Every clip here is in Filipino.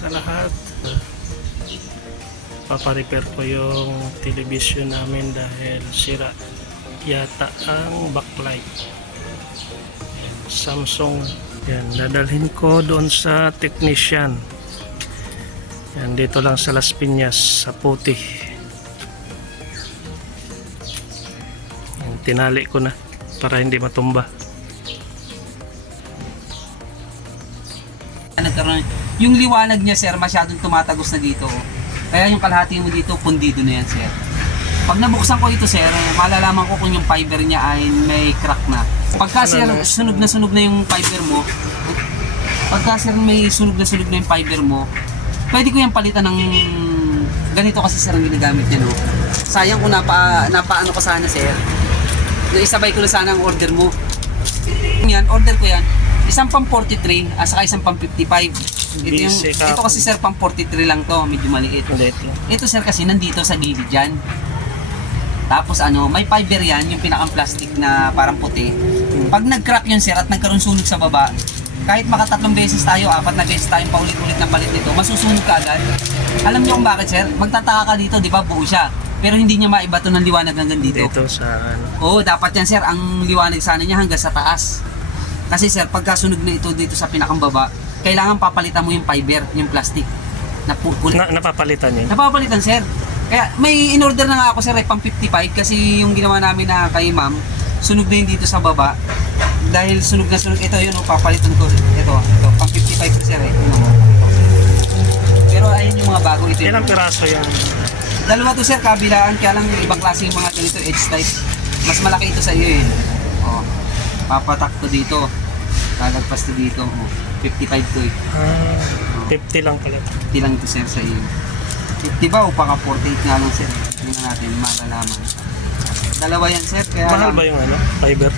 sa lahat. Paparepair ko yung television namin dahil sira yata ang backlight. Samsung. Yan, dadalhin ko doon sa technician. Yan, dito lang sa Las Piñas, sa Puti. Yan, tinali ko na para hindi matumba. Yung liwanag niya sir masyadong tumatagos na dito. Kaya yung kalahati mo dito pundido na yan sir. Pag nabuksan ko ito sir malalaman ko kung yung fiber niya ay may crack na. Pagka sir. sunog na sunog na yung fiber mo pagka sir may sunog na sunog na yung fiber mo pwede ko yan palitan ng ganito kasi sir ang ginagamit niya no? Sayang kung napa, napaano ko sana sir. Naisabay ko na sana ang order mo. Yan, order ko yan. Isang pang 43, at saka isang pang 55. Ito, yung, Busy ka. ito kasi sir, pang 43 lang to, medyo maliit. Ulit lang. Ito sir kasi nandito sa gilid yan. Tapos ano, may fiber yan, yung pinakang plastic na parang puti. Pag nag-crack yun sir at nagkaroon sunog sa baba, kahit makatatlong beses tayo, apat na beses tayong paulit-ulit ng palit nito, masusunog ka agad. Alam niyo kung bakit sir? Magtataka ka dito, di ba, buo siya. Pero hindi niya maiba to ng liwanag hanggang dito. Dito sa ano. Oo, dapat yan sir. Ang liwanag sana niya hanggang sa taas. Kasi sir, pagka sunog na ito dito sa pinakambaba, kailangan papalitan mo yung fiber, yung plastic. Na. Na, napapalitan yun. Napapalitan sir. Kaya may in-order na nga ako sir, eh, pang 55 kasi yung ginawa namin na kay ma'am, sunog na yun dito sa baba. Dahil sunog na sunog, ito yun, oh, papalitan ko. Ito, ito, pang 55 ko sir eh. Mo. Pero ayun yung mga bago ito. Ilang piraso yung Dalawa to sir, kabilaan, kaya lang ibang klase yung mga ganito, edge type. Mas malaki ito sa iyo eh. Oh, papatak to dito. Lalagpas to dito. Oh, 55 to eh. ah, 50 lang pala. Hindi lang ito sir sa iyo. 50 ba o paka 48 nga lang sir. Tingnan natin, malalaman. Dalawa yan sir, kaya Mahal lang- ba yung ano? Fiber?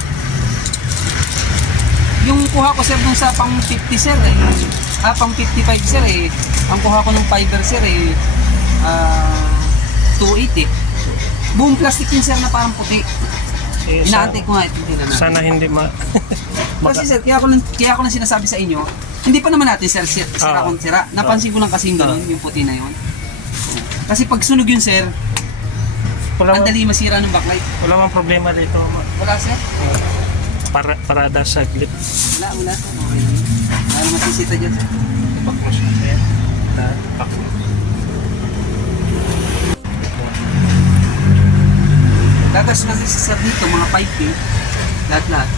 Yung kuha ko sir dun sa pang 50 sir eh. Ah, pang 55 sir eh. Ang kuha ko ng fiber sir eh. Ah, 280 eh. Buong plastic yun sir na parang puti. Eh, sa- Inaantay ko nga ito. tingnan natin. sana hindi ma... Kasi sir, kaya ko lang, kaya ko lang sinasabi sa inyo, hindi pa naman natin sir, sir sira Ah. kung sira. Napansin ko lang kasi yung ganun, yung puti na yun. Kasi pag sunog yun sir, wala, ang dali masira ng backlight. wala man problema dito. Wala sir? Para, parada sa glit. Wala, wala sir. Okay. Wala naman sisita dyan sir. Pak mo siya. Ayan. Pak mo. Gagas kasi sa dito, mga 5K, lahat-lahat.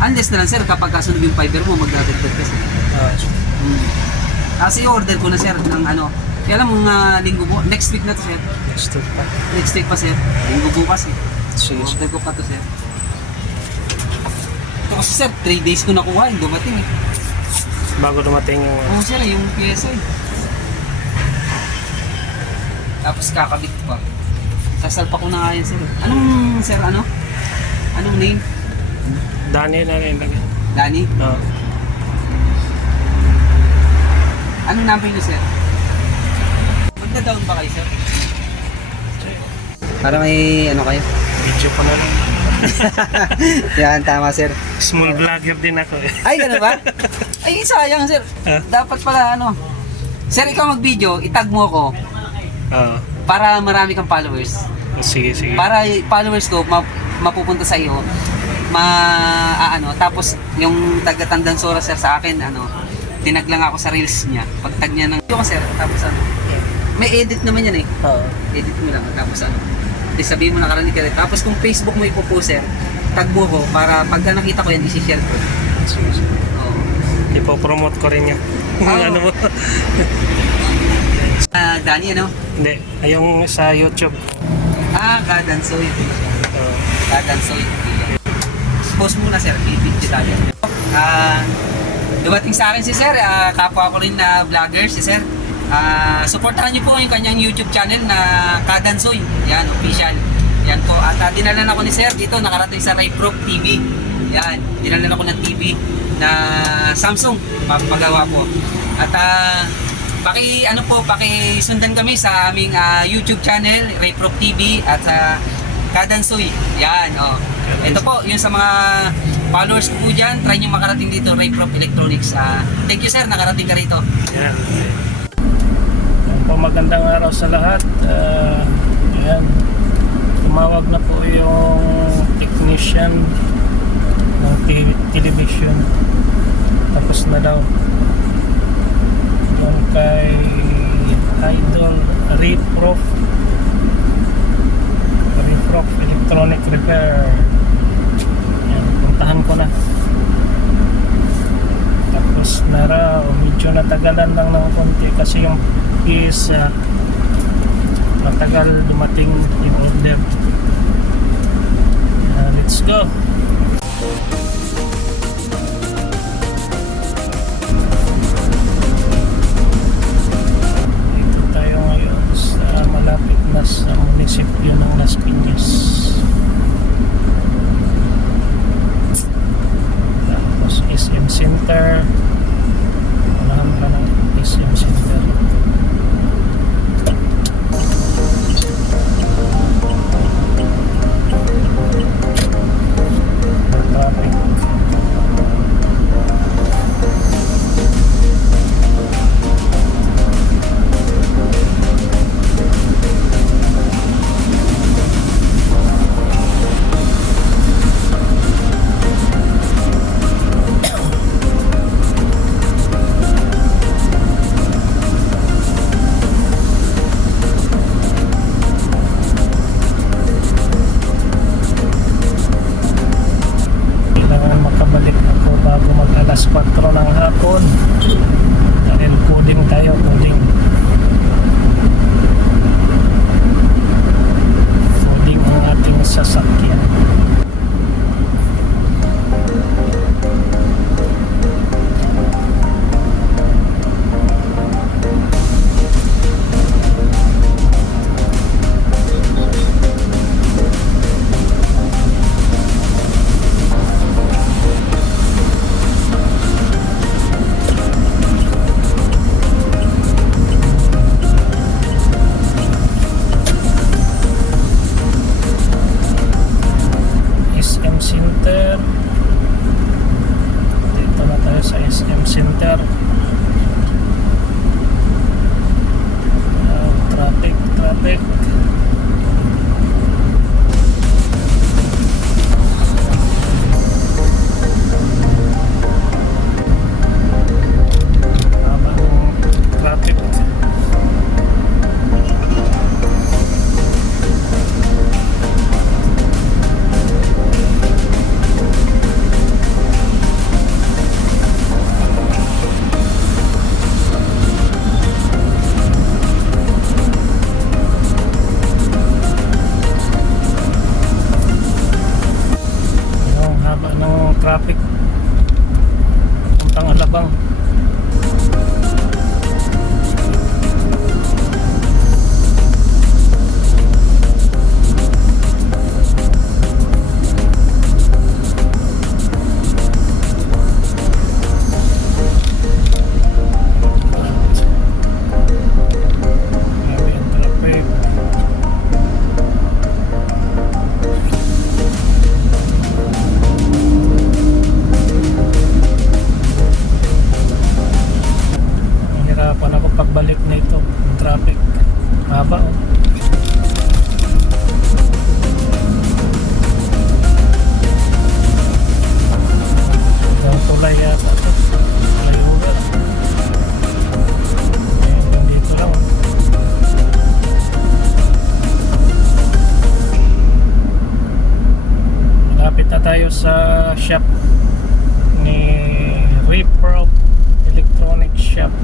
Unless na lang sir, kapag kasunog yung fiber mo, magdadagdag ka sir. Ah, Hmm. Kasi order ko na sir ng ano, kaya lang mga linggo bu- next week na to sir. next week pa. Next week pa sir. Linggo bukas eh. Sige. Order ko pa to sir. Ito kasi sir, 3 days ko nakuha, yung dumating eh. Bago dumating yung... Oo sir, yung eh. Tapos kakabit pa. Sasalpa ko na nga yan sir. Anong sir, ano? Anong name? Dani na rin lagay. Danny? Ah, Anong number niyo sir? Magda-down ba kayo sir? Para may ano kayo? video ko na lang. Yan, tama sir. Small vlogger din ako eh. Ay, gano'n ba? Ay, sayang sir. Ah. Dapat pala ano. Sir, ikaw mag-video, itag mo ko Ah, para marami kang followers. sige, sige. Para followers ko ma- mapupunta sa iyo. Ma ah, ano, tapos yung taga Tandansora sir sa akin ano, tinag lang ako sa reels niya. Pagtag niya ng ko sir, tapos ano. May edit naman yan eh. Ah, Edit mo lang tapos ano. Di sabihin mo nakarinig ka rin. Tapos kung Facebook mo ipopost sir, tag mo ko para pagka nakita ko yan, isi-share ko. Oo. Ipo-promote ko rin yan. Ah, ano mo? Ah, Danny ano? Hindi, yung sa YouTube. Ah, Kadansoy. Ah, Kadansoy. Post muna sir, i-video tayo. Ah, dumating sa akin si sir, ah, kapwa ko rin na vlogger si sir. Ah, supportahan niyo po yung kanyang YouTube channel na Kadansoy. Yan, official. Yan po. At ah, dinalan ako ni sir dito, nakarating sa Rayprop TV. Yan, dinalan ako ng TV na Samsung, papagawa po. At ah, paki ano po, paki sundan kami sa aming ah, YouTube channel, Rayprop TV at sa Kadansoy. Yan, oh. Ito po, yun sa mga followers ko po dyan, try nyo makarating dito, Ray Prop Electronics. Ah, thank you sir, nakarating ka rito. Yan. Yan po, magandang araw sa lahat. Uh, yan. Tumawag na po yung technician ng te- television. Tapos na daw. Yung kay Idol Reprof Reprof Electronic Repair. Yan, puntahan ko na. Tapos na raw, medyo natagalan lang ng konti kasi yung is uh, matagal dumating yung order. Uh, let's go. Dito tayo ngayon sa malapit na sa munisipyo ng Las Piñas. Sa shop ni Repro Electronic Shop.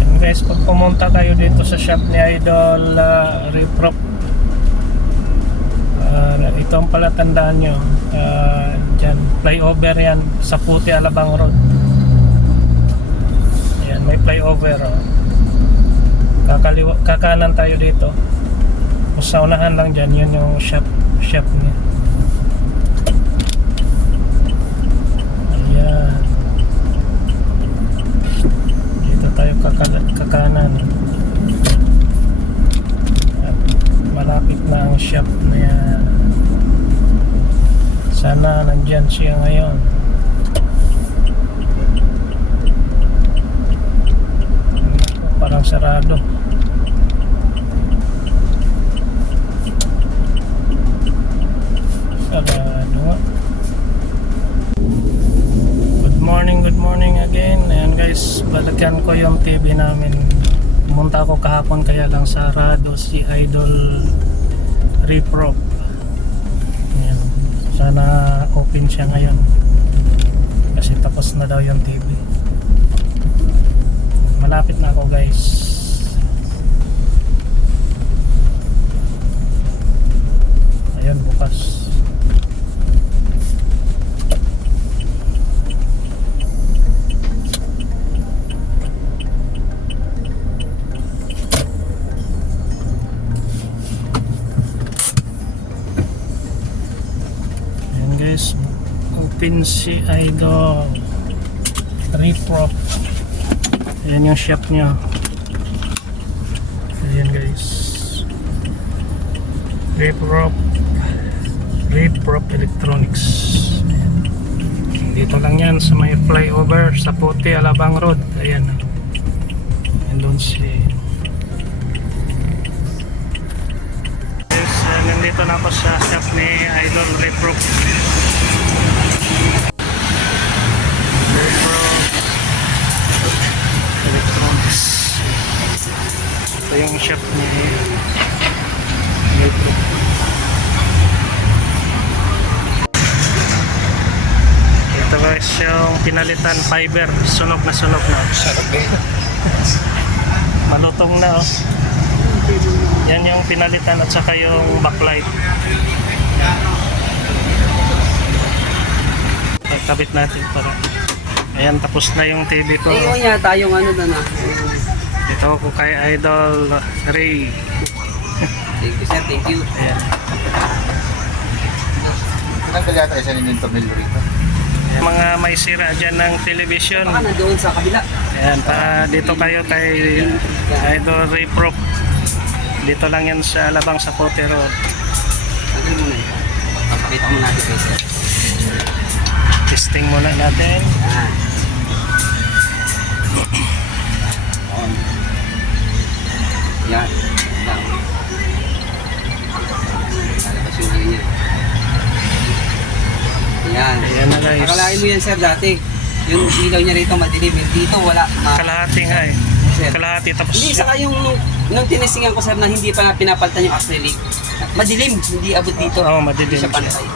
And guys, pag pumunta kayo dito sa shop ni Idol uh, Repro, uh, ito ang palatandaan nyo. Uh, dyan, flyover yan sa Puti Alabang Road. Ayan, may flyover. Oh. Kakaliwa, kakanan tayo dito. Sa unahan lang dyan, yun yung shop, shop niya. Ayan. Dito tayo kaka- kakanan. At malapit na ang shop na Sana nandyan siya ngayon. Sarado. Nga. Good morning, good morning again. Ayan guys, balikan ko yung TV namin. Pumunta ako kahapon kaya lang sarado si Idol Reprop. Ayan. Sana open siya ngayon. Kasi tapos na daw yung TV. Malapit na ako guys. Si Idol Reprop. Ayan yung shop niya. Ayan guys. Reprop. Reprop Electronics. Dito lang yan sa may flyover sa Puti, Alabang Road. Ayan. Ayan doon si Yes, nandito na ako sa shop ni Idol. Reprop Electronics. Ito yung shop ni Reprop. Ito guys yung pinalitan fiber. Sunog na sunog na. Malutong na oh. Yan yung pinalitan at saka yung backlight. Pagkabit natin para. Ayan, tapos na yung TV ko. Ayun yata yung ano na na. Ito ko kay Idol Ray. Thank you sir, thank you. Ayan. Tanggal yata isa ng tornilyo rito. Ayan. Mga may sira dyan ng television. Baka na doon sa kabila. Ayan, pa dito kayo kay Idol Ray Prop. Dito lang yan sa Alabang sa Road. Tanggalin mo na yun. Papakita mo natin. Testing muna natin. Yan. Yan. Yan. Lalabas yung ano niya. Yan. Ayan na guys. Akalain mo yan sir dati. Yung ilaw niya rito madilim. Yung Dito wala. Ma- Kalahati nga eh. sir. Kalahati tapos Hindi, saka yung nung tinestingan ko sir na hindi pa pinapalitan yung acrylic. Madilim, hindi abot dito. Oo, Hindi madilim siya siya. pantay.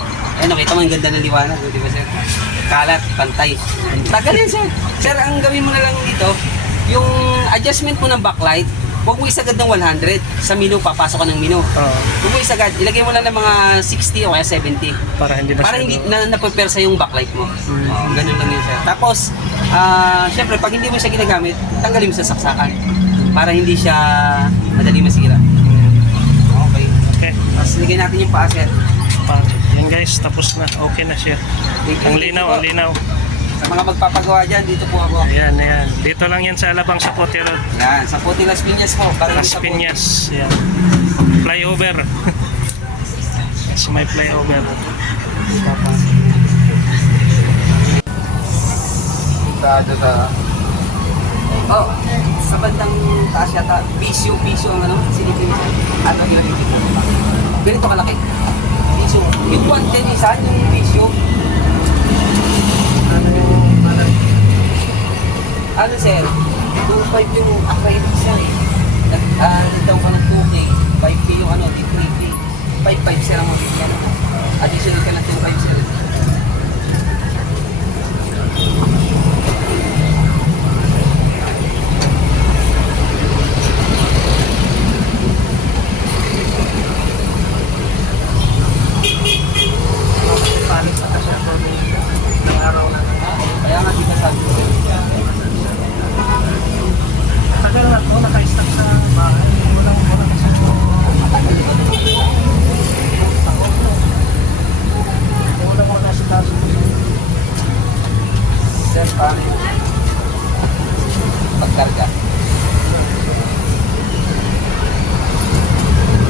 Ayun, nakita mo ang ganda ng liwanag, di ba sir? Kalat, pantay. Tagal yan sir. Sir, ang gawin mo na lang dito, yung adjustment mo ng backlight, huwag mo isagad ng 100. Sa menu, papasok ka ng menu. Oo, Huwag mo isagad, ilagay mo lang ng mga 60 o kaya 70. para hindi masyado. Para hindi na napapersa yung backlight mo. Oo, ganun lang yun sir. Tapos, ah, syempre, pag hindi mo siya ginagamit, tanggalin mo sa saksakan. Para hindi siya madali masira. Okay. Okay. Tapos, lagay natin yung paa sir. Pa, yan guys, tapos na. Okay na siya. Ang linaw, ang linaw. Mga magpapagawa dyan, dito po ako. Ayan, ayan. Dito lang yan sa Alabang sa Puti Road. Yan, sa Puti Las Piñas po. Para Las Piñas. Ayan. Flyover. Sa may flyover. Sa sa Oh, sa bandang taas yata, bisyo, bisyo ang ano, silipin mo. Ano yun? Ganito kalaki. Bisyo. Yung 110 isa, yung bisyo. Ano yung, ano? Ano sir? 2.5 yung acrylic sir. Nag, ah, nagdaw ka ng 2K, 5K yung ano, di 3K. 5.5 sir ang mabigyan. Additional ka ng 2.5 sir. paano yung pagkarga.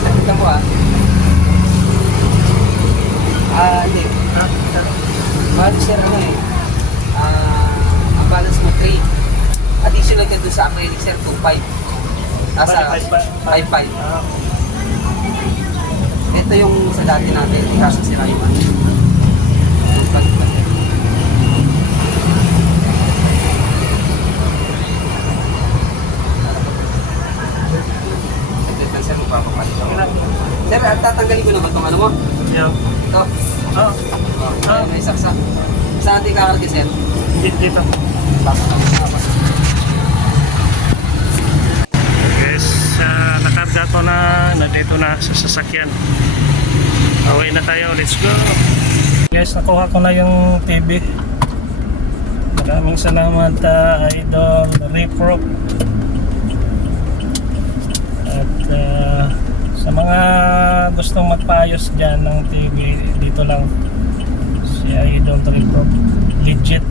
Sabitan mo ah. Ah, hindi. Bali sir ano eh. Ah, ang balance mo 3. Additional ka doon sa acrylic sir, 2.5. Nasa 5.5. Ito yung sa dati natin, kaso sira yung ano. Tatanggalin ko naman itong ano mo. yeah. Ito. Ah, Oh, ah. may saksa. Saan ating kakarga, sir? dito, dito. Guys, uh, nakarga ko na, nandito na sa sasakyan. Away na tayo, let's go. Guys, nakuha ko na yung TV. Maraming salamat, uh, Idol Repro. At uh, sa mga gustong magpaayos dyan ng TV, dito lang si Idol Repro. Legit.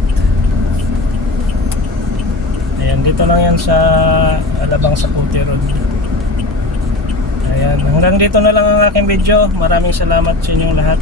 Ayan, dito lang yan sa Alabang sa Puti Road. Ayan, hanggang dito na lang ang aking video. Maraming salamat sa inyong lahat.